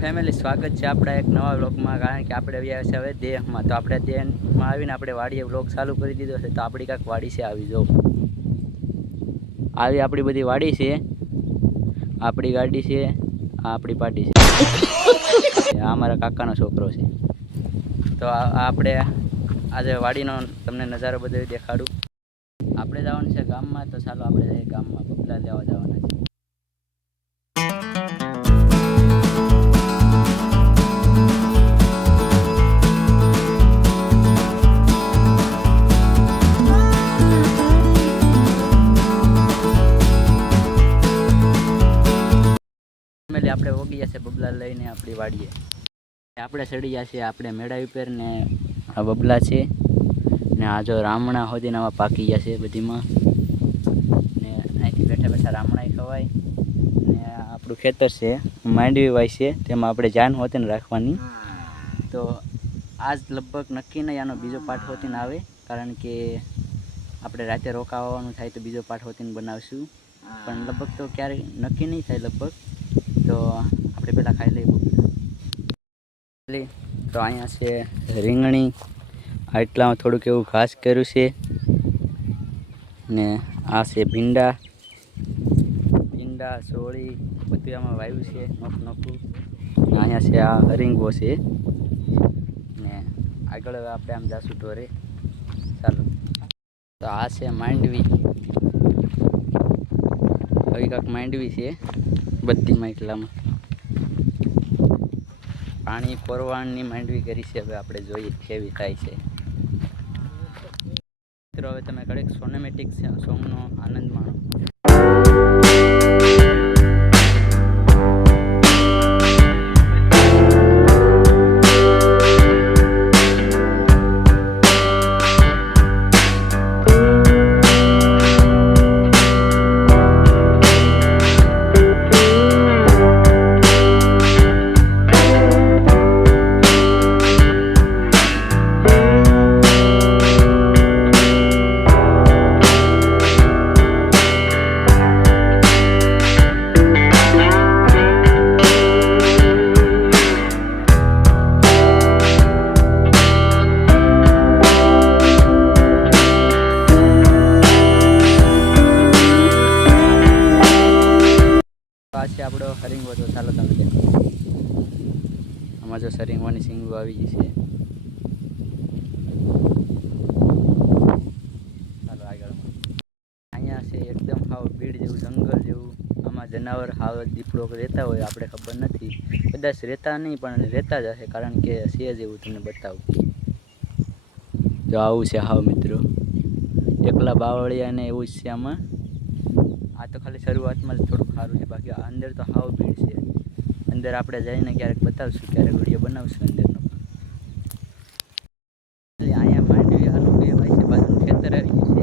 Family સ્વાગત છે આપણા એક નવા વ્લોગમાં। કારણ કે આપણે આવ્યા છે હવે દેહમાં, તો આપણે દેહમાં આવીને આપણે વાડીએ વ્લોગ ચાલુ કરી દીધો છે। તો આપણી કાંઈક વાડી છે આવી, જો આવી આપણી બધી વાડી છે, આપણી ગાડી છે, આ આપણી પાર્ટી છે, આ અમારા કાકાનો છોકરો છે। તો આપણે આજે વાડીનો તમને નજારો બધો દેખાડું। આપણે જવાનું છે ગામમાં, તો ચાલો આપણે જઈએ ગામમાં, બબલા લેવા જવાના છે। આપણે ઓગી જશે બબલા લઈને આપણી વાડીએ। આપણે ચડી જશે આપણે મેળા ઉપર ને આ બબલા છે ને આ જો રામણા હોદીને આમાં પાકી જશે બધીમાં ને અહીંથી બેઠા બેઠા રામણા ખવાય ને આપણું ખેતર છે માંડવી વાય છે, તેમાં આપણે જાન હોતી ને રાખવાની। તો આજ લગભગ નક્કી નહીં આનો બીજો પાઠ હોતીને આવે, કારણ કે આપણે રાતે રોકાવાનું થાય તો બીજો પાઠ હોતીને બનાવશું, પણ લગભગ તો ક્યારેય નક્કી નહીં થાય લગભગ। તો આપણે પહેલાં ખાઈ લઈએ। તો અહીંયા છે રીંગણી, આટલામાં થોડુંક એવું ઘાસ કર્યું છે ને આ છે ભીંડા, સોળી બધું આમાં વાવ્યું છે નોખું નોખું। અહીંયા છે આ હરીંગો છે ને આગળ આપણે આમ જાશું ઢોરે, ચાલો। તો આ છે માંડવી, હવે કાંક માંડવી છે બધીમાં, એટલામાં પાણી કોરવાણની માંડવી કરી છે। હવે આપણે જોઈએ કેવી થાય છે। મિત્રો હવે તમે કડક સોનેમેટિક સોંગનો આનંદ માણો। આ છે આપણો હરીંગો, તો ચાલો તમે દેખો, આમાં જો હરીંગવાની સિંગો આવી ગઈ છે। ચાલો આગળમાં અહીંયા છે એકદમ હાવ ભીડ જેવું, જંગલ જેવું, આમાં જનાવર હાવ દીપડો રહેતા હોય આપણે ખબર નથી, કદાચ રહેતા નહીં પણ રહેતા જ હશે, કારણ કે છે જેવું તમને બતાવું। જો આવું છે હાવ મિત્રો, એકલા બાવળિયા ને એવું જ છે આમાં। આ તો ખાલી શરૂઆતમાં જ થોડુંક સારું છે, બાકી અંદર તો હાવ ભીડ છે। અંદર આપણે જઈને ક્યારેક બતાવશું, ક્યારેક વિડીયો બનાવશું અંદરનો। અહીંયા માંડવી હાલું કહેવાય છે, બાજુનું ખેતર આવી ગયું છે,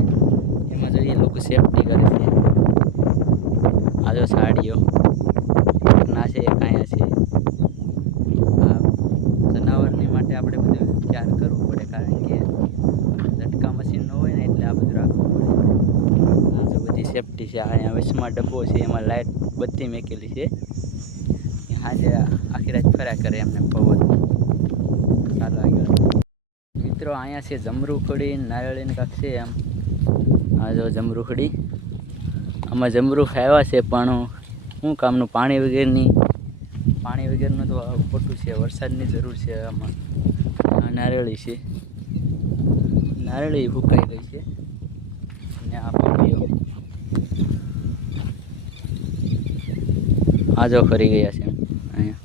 એમાં જોઈએ લોકો સેફટી કરે છે। આ જો સાડીઓ ના છે, એક અહીંયા છે, આ જનાવરની માટે આપણે બધું ખ્યાલ કરવું પડે, કારણ કે ઝટકા મશીન ન હોય ને એટલે આ બધું રાખવું પડે। આ તો બધી સેફટી છે। અહીંયા વચમાં ડબ્બો છે, એમાં લાઇટ બત્તી મેકેલી છે, આજે આખી રાત ફર્યા કરે એમને પવન। ચાલો આગળ મિત્રો, અહીંયા છે જમરૂખડી, નારિયેળીને કાંક છે એમ, આ જો જમરૂખડી, આમાં જમરૂખ આવ્યા છે પણ શું કામનું, પાણી વગરનું તો ખોટું છે, વરસાદની જરૂર છે આમાં। આ નારિયેળી છે, નારિયેળી ફૂંકાઈ ગઈ છે ને આ પપીઓ, આ જો ખરી ગયા છે અહીંયા,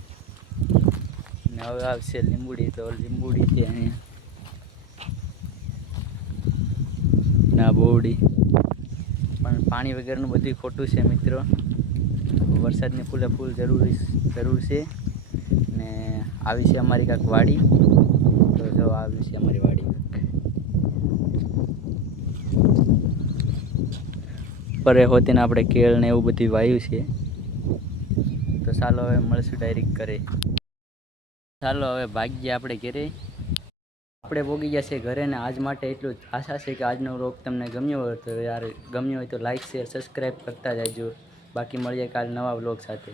ને હવે આવશે લીંબુડી, તો લીંબુડી છે અહીંયા, ના બોવડી, પણ પાણી વગરનું બધું ખોટું છે મિત્રો। વરસાદની ફૂલે ફૂલ જરૂર છે ને આવી છે અમારી કાંઈક વાડી, તો જો આવી છે અમારી વાડી, પરે હોતીને આપણે કેળ ને એવું બધું વાવ્યું છે। તો ચાલો હવે મળશું ડાયરેક્ટ ઘરે, ચાલો હવે ભાગ્ય આપણે ઘરે। આપણે પોગી જશે ઘરે ને આજ માટે એટલું જ। આશા છે કે આજનો વ્લોગ તમને ગમ્યો હોય, તો યાર ગમ્યો હોય તો લાઇક શેર સબસ્ક્રાઈબ કરતા જજો। બાકી મળીએ કાલ નવા વ્લોગ સાથે।